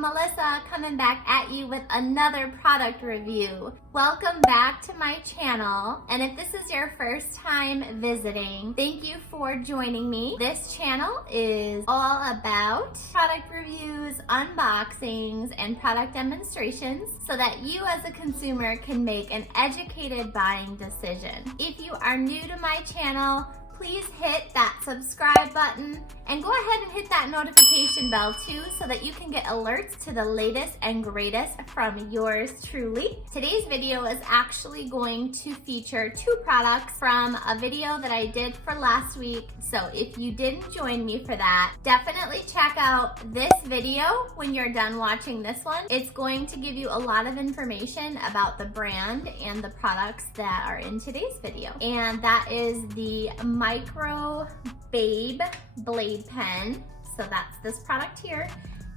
Melissa coming back at you with another product review. Welcome back to my channel, and if this is your first time visiting, thank you for joining me. This channel is all about product reviews, unboxings, and product demonstrations so that you as a consumer can make an educated buying decision. If you are new to my channel, please hit that subscribe button and go ahead and hit that notification bell too so that you can get alerts to the latest and greatest from yours truly. Today's video is actually going to feature two products from a video that I did for last week. So if you didn't join me for that, definitely check out this video when you're done watching this one. It's going to give you a lot of information about the brand and the products that are in today's video. And that is the Micro Babe Blade Pen. So that's this product here.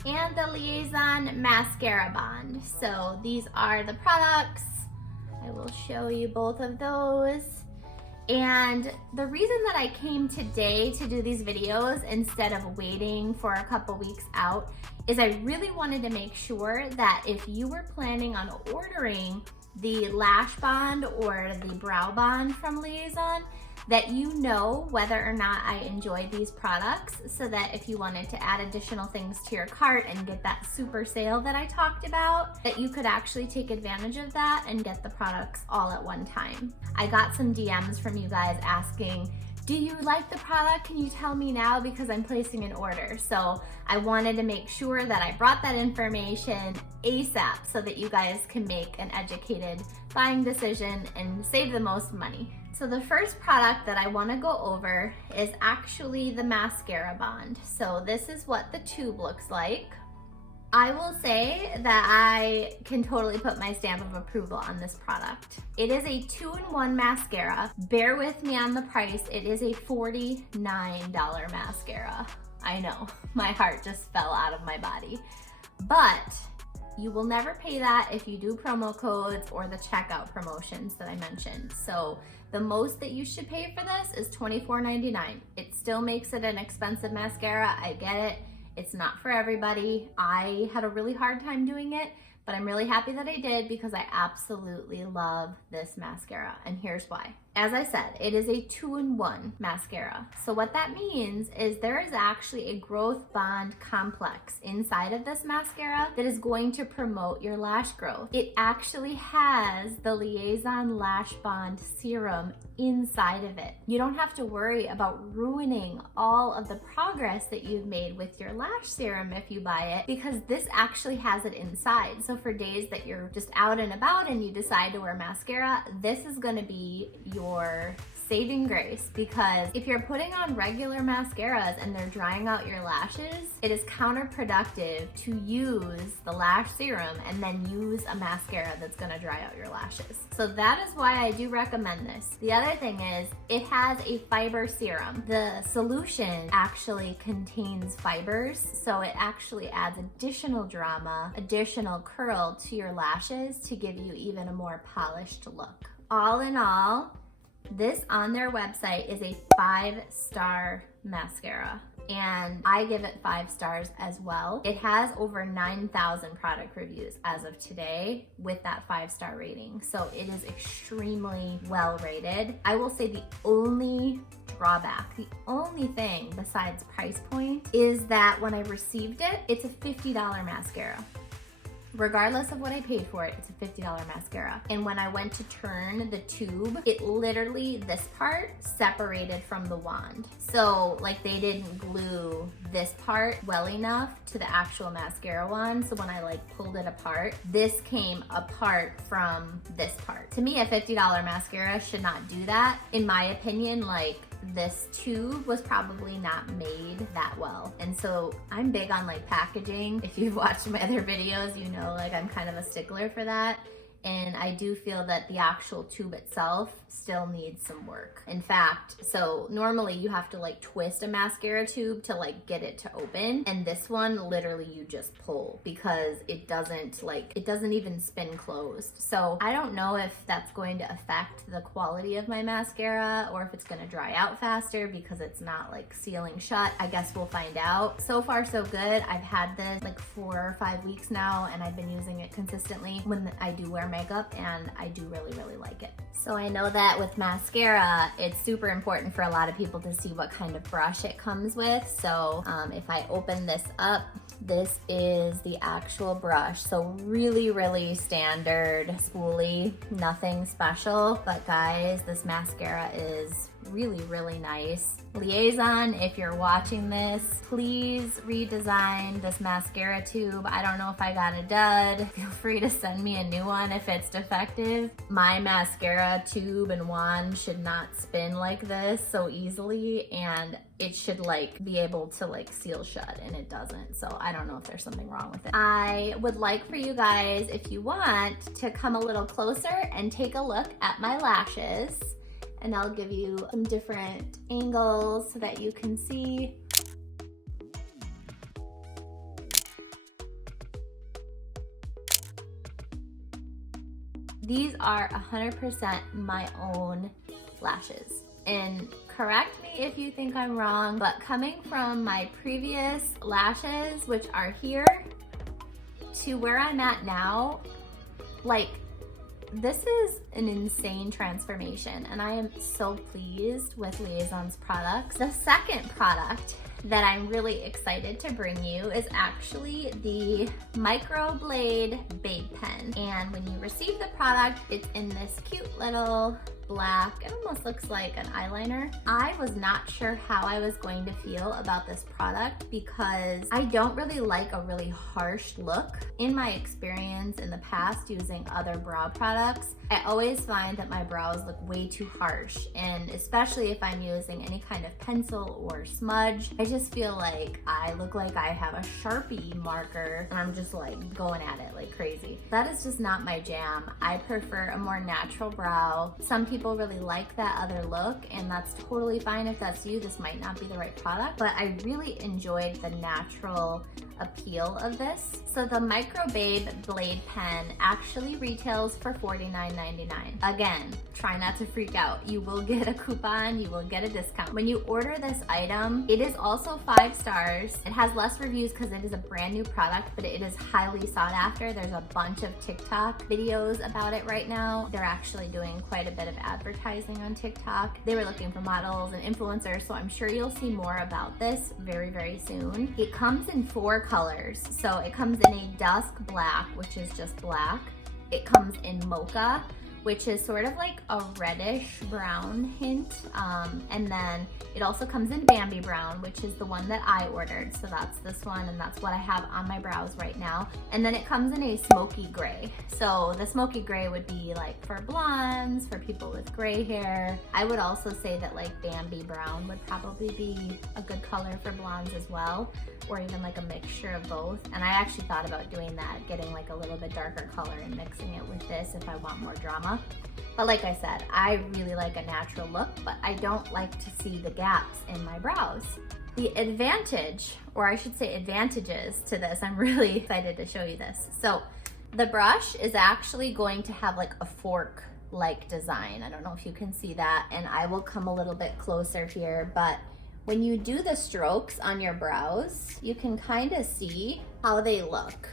And the Liaison Mascara Bond. So these are the products. I will show you both of those. And the reason that I came today to do these videos instead of waiting for a couple weeks out is I really wanted to make sure that if you were planning on ordering the Lash Bond or the Brow Bond from Liaison, that you know whether or not I enjoy these products, so that if you wanted to add additional things to your cart and get that super sale that I talked about, that you could actually take advantage of that and get the products all at one time. I got some DMs from you guys asking, do you like the product? Can you tell me now because I'm placing an order? So I wanted to make sure that I brought that information ASAP so that you guys can make an educated buying decision and save the most money. So the first product that I want to go over is actually the Mascara Bond. So this is what the tube looks like. I will say that I can totally put my stamp of approval on this product. It is a 2-in-1 mascara. Bear with me on the price. It is a $49 mascara. I know, my heart just fell out of my body. But you will never pay that if you do promo codes or the checkout promotions that I mentioned. So the most that you should pay for this is $24.99. It still makes it an expensive mascara. I get it. It's not for everybody. I had a really hard time doing it, but I'm really happy that I did because I absolutely love this mascara, and here's why. As I said, it is a 2-in-1 mascara. So what that means is there is actually a growth bond complex inside of this mascara that is going to promote your lash growth. It actually has the Liaison Lash Bond serum inside of it. You don't have to worry about ruining all of the progress that you've made with your lash serum if you buy it, because this actually has it inside. So for days that you're just out and about and you decide to wear mascara, this is gonna be your saving grace, because if you're putting on regular mascaras and they're drying out your lashes, it is counterproductive to use the lash serum and then use a mascara that's gonna dry out your lashes. So that is why I do recommend this. The other thing is it has a fiber serum. The solution actually contains fibers, so it actually adds additional drama, additional curl to your lashes to give you even a more polished look. All in all, this on their website is a 5-star mascara, and I give it 5 stars as well. It has over 9,000 product reviews as of today with that 5-star rating. So it is extremely well rated. I will say the only drawback, the only thing besides price point, is that when I received it, it's a $50 mascara. Regardless of what I paid for it, it's a $50 mascara. And when I went to turn the tube, it literally, this part separated from the wand. So like they didn't glue this part well enough to the actual mascara wand. So when I like pulled it apart, this came apart from this part. To me, a $50 mascara should not do that. In my opinion, like this tube was probably not made that well. And so I'm big on like packaging. If you've watched my other videos, you know like I'm kind of a stickler for that. And I do feel that the actual tube itself still needs some work. In fact, so normally you have to like twist a mascara tube to like get it to open. And this one, literally you just pull because it doesn't even spin closed. So I don't know if that's going to affect the quality of my mascara or if it's gonna dry out faster because it's not like sealing shut. I guess we'll find out. So far so good. I've had this like 4 or 5 weeks now and I've been using it consistently when I do wear makeup, and I do really, really like it. So I know that with mascara, it's super important for a lot of people to see what kind of brush it comes with. So if I open this up, this is the actual brush. So really, really standard spoolie, nothing special. But guys, this mascara is really, really nice. Liaison, if you're watching this, please redesign this mascara tube. I don't know if I got a dud. Feel free to send me a new one if it's defective. My mascara tube and wand should not spin like this so easily, and it should like be able to like seal shut, and it doesn't. So I don't know if there's something wrong with it. I would like for you guys, if you want, to come a little closer and take a look at my lashes. And I'll give you some different angles so that you can see. These are 100% my own lashes. And correct me if you think I'm wrong, but coming from my previous lashes, which are here, to where I'm at now, like, this is an insane transformation, and I am so pleased with Liaison's products. The second product that I'm really excited to bring you is actually the Microblade Babe Pen. And when you receive the product, it's in this cute little black, it almost looks like an eyeliner. I was not sure how I was going to feel about this product because I don't really like a really harsh look. In my experience in the past using other brow products, I always find that my brows look way too harsh, and especially if I'm using any kind of pencil or smudge, I just feel like I look like I have a Sharpie marker and I'm just like going at it like crazy. That is just not my jam. I prefer a more natural brow. Some people really like that other look, and that's totally fine if that's you. This might not be the right product, but I really enjoyed the natural appeal of this. So the Microblade Blade Pen actually retails for $49.99. Again, try not to freak out. You will get a coupon, you will get a discount. When you order this item, it is also 5 stars. It has less reviews because it is a brand new product, but it is highly sought after. There's a bunch of TikTok videos about it right now. They're actually doing quite a bit of advertising on TikTok. They were looking for models and influencers, so I'm sure you'll see more about this very, very soon. It comes in 4 colors. So it comes in a dusk black, which is just black. It comes in mocha, which is sort of like a reddish brown hint. And then it also comes in Bambi brown, which is the one that I ordered. So that's this one, and that's what I have on my brows right now. And then it comes in a smoky gray. So the smoky gray would be like for blondes, for people with gray hair. I would also say that like Bambi brown would probably be a good color for blondes as well, or even like a mixture of both. And I actually thought about doing that, getting like a little bit darker color and mixing it with this if I want more drama. But like I said, I really like a natural look, but I don't like to see the gaps in my brows. The advantage, or I should say advantages to this, I'm really excited to show you this. So the brush is actually going to have like a fork-like design. I don't know if you can see that, and I will come a little bit closer here, but when you do the strokes on your brows, you can kind of see how they look.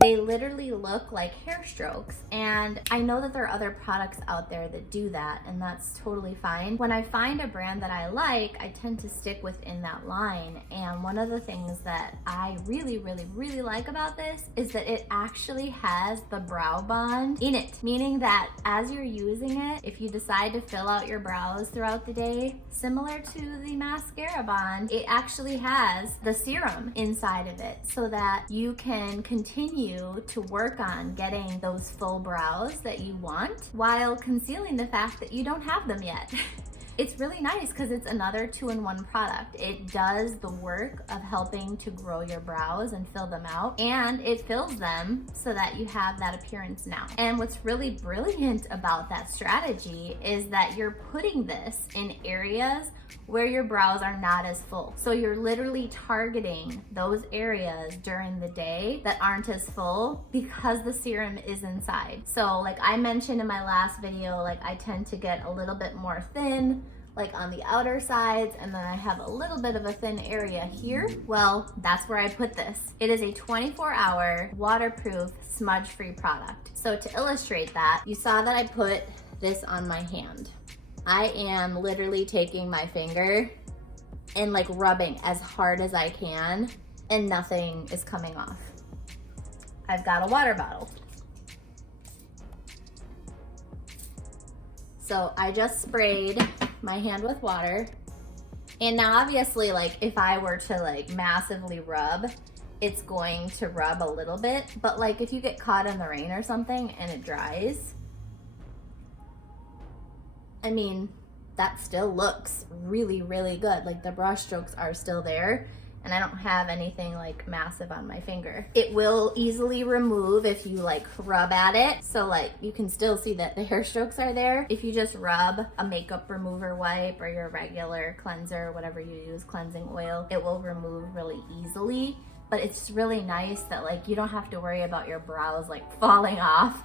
They literally look like hair strokes, and I know that there are other products out there that do that, and that's totally fine. When I find a brand that I like, I tend to stick within that line, and one of the things that I really, really, really like about this is that it actually has the brow bond in it, meaning that as you're using it, if you decide to fill out your brows throughout the day, similar to the mascara bond, it actually has the serum inside of it so that you can continue to work on getting those full brows that you want while concealing the fact that you don't have them yet. it's really nice because it's another 2-in-1 product. It does the work of helping to grow your brows and fill them out, and it fills them so that you have that appearance now. And what's really brilliant about that strategy is that you're putting this in areas where your brows are not as full. So you're literally targeting those areas during the day that aren't as full because the serum is inside. So like I mentioned in my last video, like I tend to get a little bit more thin, like on the outer sides, and then I have a little bit of a thin area here. Well, that's where I put this. It is a 24-hour waterproof smudge-free product. So to illustrate that, you saw that I put this on my hand. I am literally taking my finger and like rubbing as hard as I can, and nothing is coming off. I've got a water bottle. So I just sprayed my hand with water. And now obviously, like if I were to like massively rub, it's going to rub a little bit, but like if you get caught in the rain or something and it dries, I mean, that still looks really, really good. Like the brush strokes are still there, and I don't have anything like massive on my finger. It will easily remove if you like rub at it. So like you can still see that the hair strokes are there. If you just rub a makeup remover wipe or your regular cleanser, whatever you use, cleansing oil, it will remove really easily. But it's really nice that like you don't have to worry about your brows like falling off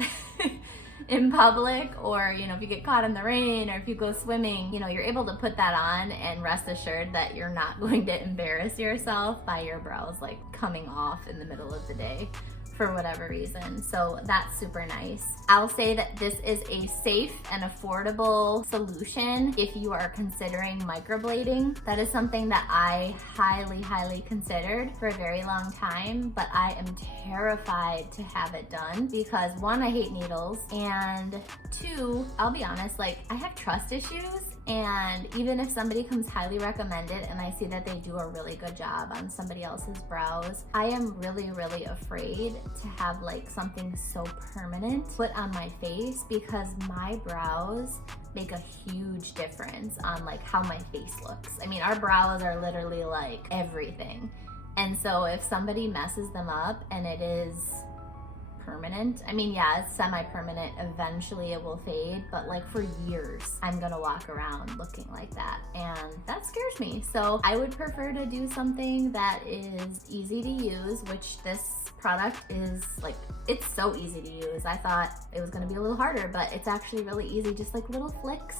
in public, or you know, if you get caught in the rain or if you go swimming, you know, you're able to put that on and rest assured that you're not going to embarrass yourself by your brows like coming off in the middle of the day for whatever reason. So that's super nice. I'll say that this is a safe and affordable solution if you are considering microblading. That is something that I highly considered for a very long time, but I am terrified to have it done because one, I hate needles, and two, I'll be honest, like I have trust issues. And even if somebody comes highly recommended and I see that they do a really good job on somebody else's brows, I am really afraid to have like something so permanent put on my face, because my brows make a huge difference on like how my face looks. I mean, our brows are literally like everything. And so if somebody messes them up and it is permanent, I mean, yeah, it's semi-permanent, eventually it will fade, but like for years I'm gonna walk around looking like that, and that scares me. So I would prefer to do something that is easy to use, which this product is. Like, it's so easy to use. I thought it was gonna be a little harder, but it's actually really easy, just like little flicks.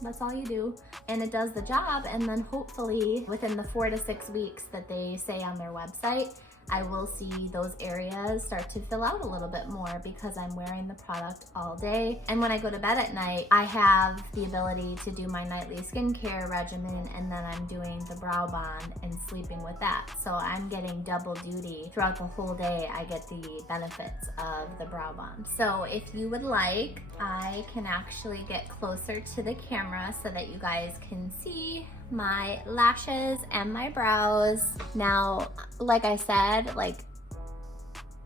That's all you do, and it does the job. And then hopefully within the 4 to 6 weeks that they say on their website, I will see those areas start to fill out a little bit more because I'm wearing the product all day. And when I go to bed at night, I have the ability to do my nightly skincare regimen, and then I'm doing the brow bond and sleeping with that. So I'm getting double duty throughout the whole day. I get the benefits of the brow bond. So if you would like, I can actually get closer to the camera so that you guys can see my lashes and my brows. Now, like I said, like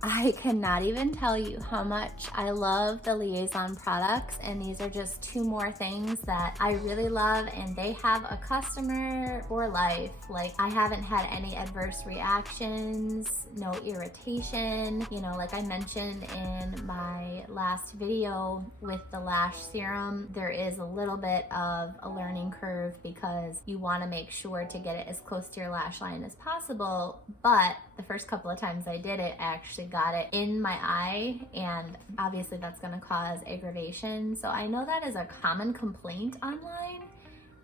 I cannot even tell you how much I love the Liaison products, and these are just 2 more things that I really love, and they have a customer for life. Like, I haven't had any adverse reactions, no irritation. You know, like I mentioned in my last video with the lash serum, there is a little bit of a learning curve because you want to make sure to get it as close to your lash line as possible, but the first couple of times I did it, I actually got it in my eye, and obviously that's going to cause aggravation. So I know that is a common complaint online,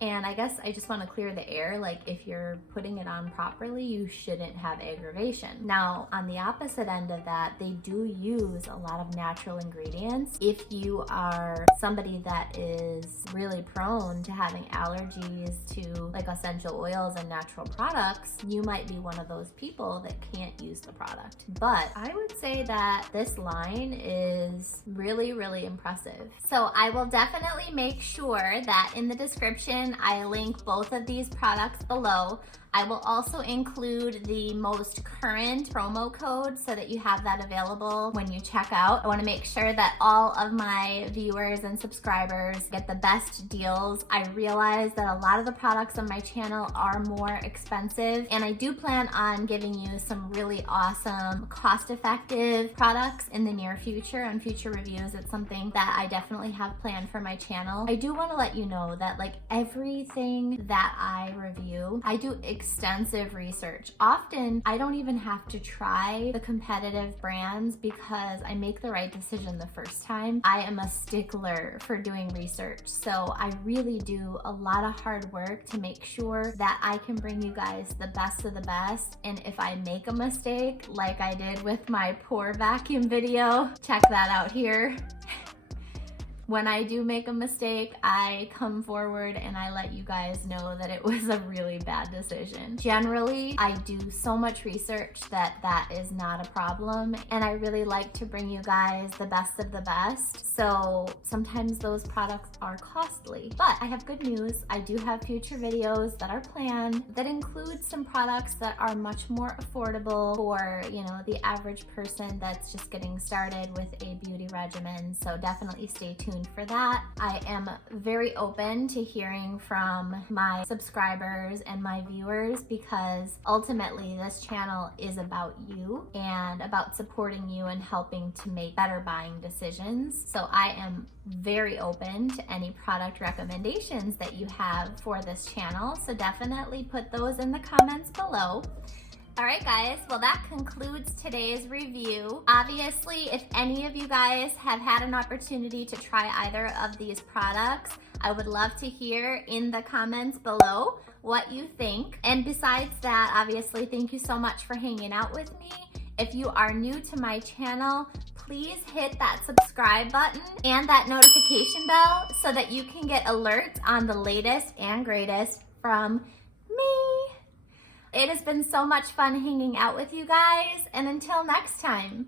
and I guess I just want to clear the air. Like, if you're putting it on properly, you shouldn't have aggravation. Now, on the opposite end of that, they do use a lot of natural ingredients. If you are somebody that is really prone to having allergies to like essential oils and natural products, you might be one of those people that can't use the product. But I would say that this line is really impressive. So I will definitely make sure that in the description I link both of these products below. I will also include the most current promo code so that you have that available when you check out. I want to make sure that all of my viewers and subscribers get the best deals. I realize that a lot of the products on my channel are more expensive, and I do plan on giving you some really awesome, cost-effective products in the near future on future reviews. It's something that I definitely have planned for my channel. I do want to let you know that like everything that I review, I do extensive research. Often I don't even have to try the competitive brands because I make the right decision the first time. I am a stickler for doing research, so I really do a lot of hard work to make sure that I can bring you guys the best of the best. And if I make a mistake like I did with my poor vacuum video, check that out here. When I do make a mistake, I come forward and I let you guys know that it was a really bad decision. Generally, I do so much research that that is not a problem, and I really like to bring you guys the best of the best. So sometimes those products are costly, but I have good news. I do have future videos that are planned that include some products that are much more affordable for, you know, the average person that's just getting started with a beauty regimen. So definitely stay tuned for that. I am very open to hearing from my subscribers and my viewers because ultimately this channel is about you and about supporting you and helping to make better buying decisions. So I am very open to any product recommendations that you have for this channel. So definitely put those in the comments below. All right, guys, well, that concludes today's review. Obviously, if any of you guys have had an opportunity to try either of these products, I would love to hear in the comments below what you think. And besides that, obviously, thank you so much for hanging out with me. If you are new to my channel, please hit that subscribe button and that notification bell so that you can get alerts on the latest and greatest from me. It has been so much fun hanging out with you guys, and until next time.